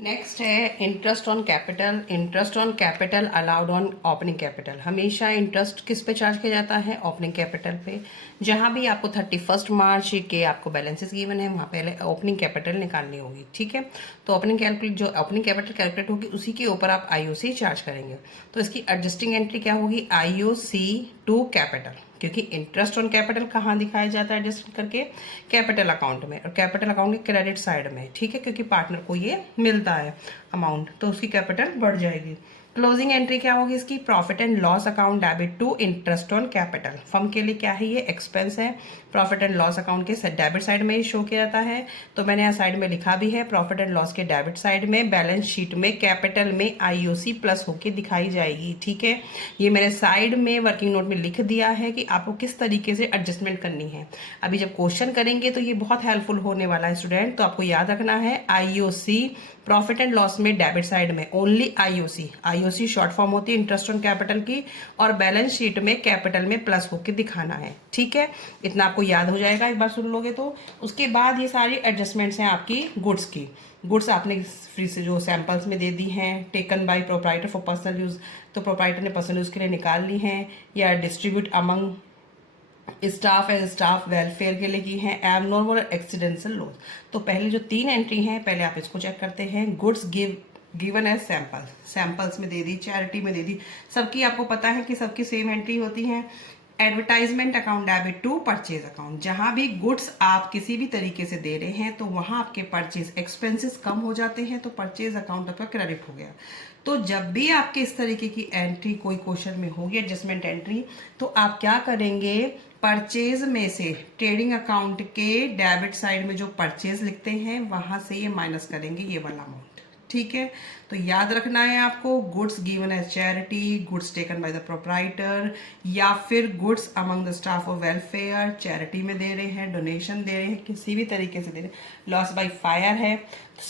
Next है interest on capital. Interest on capital allowed on opening capital. हमेशा interest किस पे चार्ज किया जाता है? ओपनिंग कैपिटल पे। जहां भी आपको 31 मार्च के आपको बैलेंसेस गिवन है वहां पहले ओपनिंग कैपिटल निकालनी होगी, ठीक है। तो ओपनिंग कैपिटल कैलकुलेट होगी उसी के ऊपर आप आईओसी चार्ज करेंगे। तो इसकी एडजस्टिंग एंट्री क्या होगी? आईओसी टू कैपिटल, क्योंकि इंटरेस्ट ऑन कैपिटल कहाँ दिखाया जाता है एडजस्ट करके? कैपिटल अकाउंट में, और कैपिटल अकाउंट के क्रेडिट साइड में, ठीक है, क्योंकि पार्टनर को ये मिलता है अमाउंट, तो उसकी कैपिटल बढ़ जाएगी। क्लोजिंग एंट्री क्या होगी इसकी? Profit and loss account debit to interest on capital. Firm के लिए क्या है? ये एक्सपेंस है। प्रॉफिट एंड लॉस अकाउंट के डेबिट साइड में ही शो किया जाता है, तो मैंने यहाँ साइड में लिखा भी है प्रॉफिट एंड लॉस के डेबिट साइड में बैलेंस शीट में कैपिटल में आईओसी प्लस होके दिखाई जाएगी, ठीक है। ये मैंने साइड में वर्किंग नोट में लिख दिया है कि आपको किस तरीके से एडजस्टमेंट करनी है। अभी जब क्वेश्चन करेंगे तो ये बहुत हेल्पफुल होने वाला है स्टूडेंट। तो आपको याद रखना है आईओसी प्रॉफिट एंड लॉस में डेबिट साइड में only IOC. IOC short form होती है इंटरेस्ट ऑन कैपिटल की, और बैलेंस शीट में कैपिटल में प्लस होके दिखाना है, ठीक है। इतना आपको याद हो जाएगा एक बार सुन लोगे तो। उसके बाद ये सारी एडजस्टमेंट्स हैं आपकी गुड्स की। गुड्स आपने फ्री से जो सैंपल्स में दे दी हैं, taken by proprietor for personal use, तो प्रोप्राइटर ने पर्सनल यूज के लिए निकाल ली हैं, या distribute among staff and staff welfare के लिए की है। एबनॉर्मल और एक्सीडेंशियल लॉस। तो पहले जो 3 एंट्री हैं पहले आप इसको चेक करते हैं। Goods given as sample, samples में दे दी, चैरिटी में दे दी, सबकी आपको पता है कि सबकी सेम एंट्री होती है। Advertisement account debit to purchase account. जहां भी गुड्स आप किसी भी तरीके से दे रहे हैं तो वहां आपके परचेज एक्सपेंसेस कम हो जाते हैं, तो परचेज अकाउंट आपका क्रेडिट हो गया। तो जब भी आपके इस तरीके की एंट्री कोई क्वेश्चन में होगी एडजस्टमेंट एंट्री, तो आप क्या करेंगे? परचेज में से ट्रेडिंग अकाउंट के डेबिट साइड में जो परचेज लिखते हैं वहां से ये माइनस करेंगे ये वाला अमाउंट, ठीक है। तो याद रखना है आपको goods given as charity, goods taken by the proprietor, या फिर goods among the staff of welfare, charity में दे रहे हैं, डोनेशन दे रहे हैं, किसी भी तरीके से दे रहे हैं, लॉस बाय फायर है।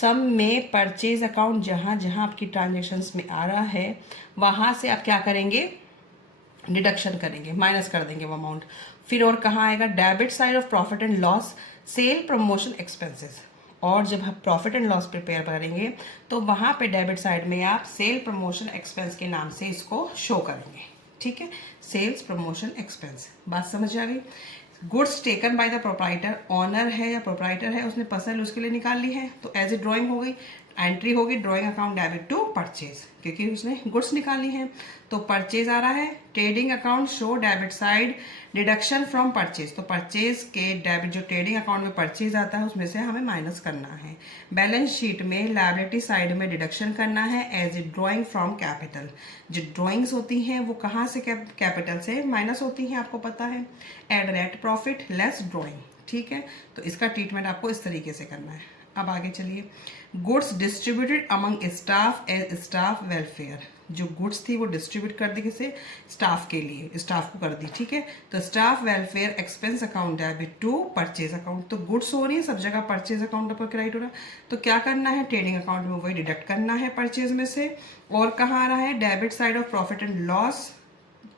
सब में परचेज अकाउंट जहां जहां आपकी ट्रांजेक्शन्स में आ रहा है वहां से आप क्या करेंगे? डिडक्शन करेंगे, माइनस कर देंगे वो अमाउंट। फिर और कहाँ आएगा? Debit side of profit and loss, sale promotion expenses. और जब हम प्रॉफिट एंड लॉस प्रिपेयर करेंगे तो वहां पे डेबिट साइड में आप सेल प्रमोशन एक्सपेंस के नाम से इसको शो करेंगे, ठीक है। सेल्स प्रमोशन एक्सपेंस, बात समझ आ गई। Goods taken by the proprietor, owner है या प्रोप्राइटर है उसने पर्सनल उसके लिए निकाल ली है, तो एज ए ड्राइंग हो गई, एंट्री होगी drawing account debit to purchase, क्योंकि उसने गुड्स निकाली है। तो परचेज आ रहा है, trading account show debit side deduction from purchase, तो परचेज के डेबिट जो ट्रेडिंग अकाउंट में परचेज आता है उसमें से हमें माइनस करना है। बैलेंस शीट में लायबिलिटी साइड में डिडक्शन करना है as a drawing from capital. जो ड्राइंग्स होती हैं वो कहाँ से? कैपिटल से माइनस होती हैं, आपको पता है। Add net profit less drawing, ठीक है। तो इसका ट्रीटमेंट आपको इस तरीके से करना है। अब आगे चलिए। Goods distributed among staff as staff welfare, जो गुड्स थी वो डिस्ट्रीब्यूट कर दी किसे? स्टाफ के लिए, स्टाफ को कर दी, ठीक है। तो staff welfare expense account debit to purchase account, तो गुड्स हो रही है सब जगह, परचेज अकाउंट पर क्रेडिट हो रहा है, तो क्या करना है? ट्रेडिंग अकाउंट में वही डिडक्ट करना है परचेज में से। और कहाँ आ रहा है? Debit side of profit and loss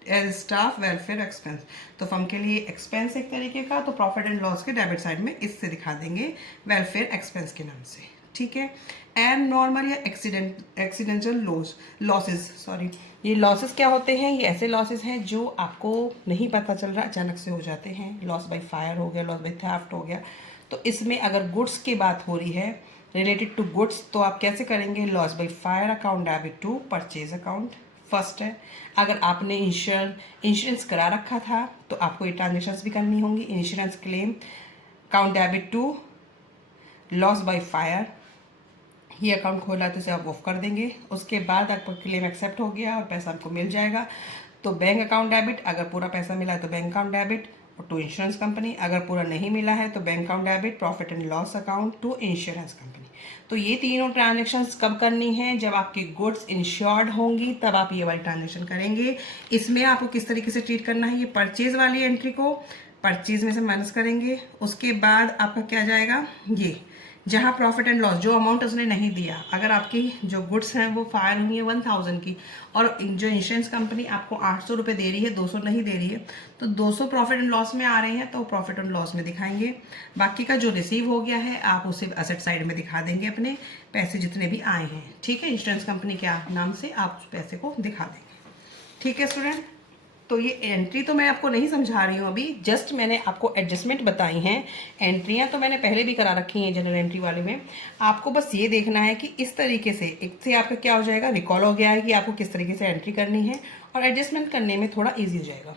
as staff welfare expense, तो फर्म के लिए एक्सपेंस एक तरीके का, तो प्रॉफिट एंड लॉस के डेबिट साइड में इससे दिखा देंगे वेलफेयर एक्सपेंस के नाम से, ठीक है। एंड नॉर्मल या एक्सीडेंटल लॉसेस, सॉरी, ये लॉसेस क्या होते हैं? ये ऐसे लॉसेस हैं जो आपको नहीं पता चल रहा, अचानक से हो जाते हैं। लॉस बाय फायर हो गया, लॉस बाय थेफ्ट हो गया। तो इसमें अगर गुड्स की बात हो रही है रिलेटेड टू गुड्स, तो आप कैसे करेंगे? Loss by fire account debit to purchase account first है। अगर आपने इंश्योरेंस करा रखा था तो आपको ये ट्रांजेक्शन्स भी करनी होंगी। Insurance claim account debit to loss by fire, ये अकाउंट खोला तो इसे आप ऑफ कर देंगे। उसके बाद आपका क्लेम एक्सेप्ट हो गया और पैसा आपको मिल जाएगा, तो बैंक अकाउंट डेबिट, अगर पूरा पैसा मिला है तो bank account debit to insurance company, अगर पूरा नहीं मिला है तो bank account debit profit and loss account to insurance company. तो ये तीनों ट्रांजेक्शन्स कब करनी है? जब आपकी गुड्स इंश्योर्ड होंगी तब आप ये वाली ट्रांजेक्शन करेंगे। इसमें आपको किस तरीके से ट्रीट करना है? ये परचेज वाली एंट्री को परचेज में से माइनस करेंगे। उसके बाद आपका क्या जाएगा? ये जहाँ प्रॉफिट एंड लॉस, जो अमाउंट उसने नहीं दिया, अगर आपकी जो गुड्स हैं वो फायर हुई है 1000 की और जो इंश्योरेंस कंपनी आपको 800 रुपये दे रही है, 200 नहीं दे रही है, तो 200 प्रॉफिट एंड लॉस में आ रहे हैं तो प्रॉफिट एंड लॉस में दिखाएंगे। बाकी का जो रिसीव हो गया है आप उसे असेट साइड में दिखा देंगे, अपने पैसे जितने भी आए हैं। ठीक है, इंश्योरेंस कंपनी के नाम से आप उस पैसे को दिखा देंगे। ठीक है स्टूडेंट, तो ये एंट्री तो मैं आपको नहीं समझा रही हूँ अभी, जस्ट मैंने आपको एडजस्टमेंट बताई हैं। एंट्रियाँ तो मैंने पहले भी करा रखी हैं जनरल एंट्री वाले में। आपको बस ये देखना है कि इस तरीके से एक से आपका क्या हो जाएगा, रिकॉल हो गया है कि आपको किस तरीके से एंट्री करनी है और एडजस्टमेंट करने में थोड़ा ईजी हो जाएगा।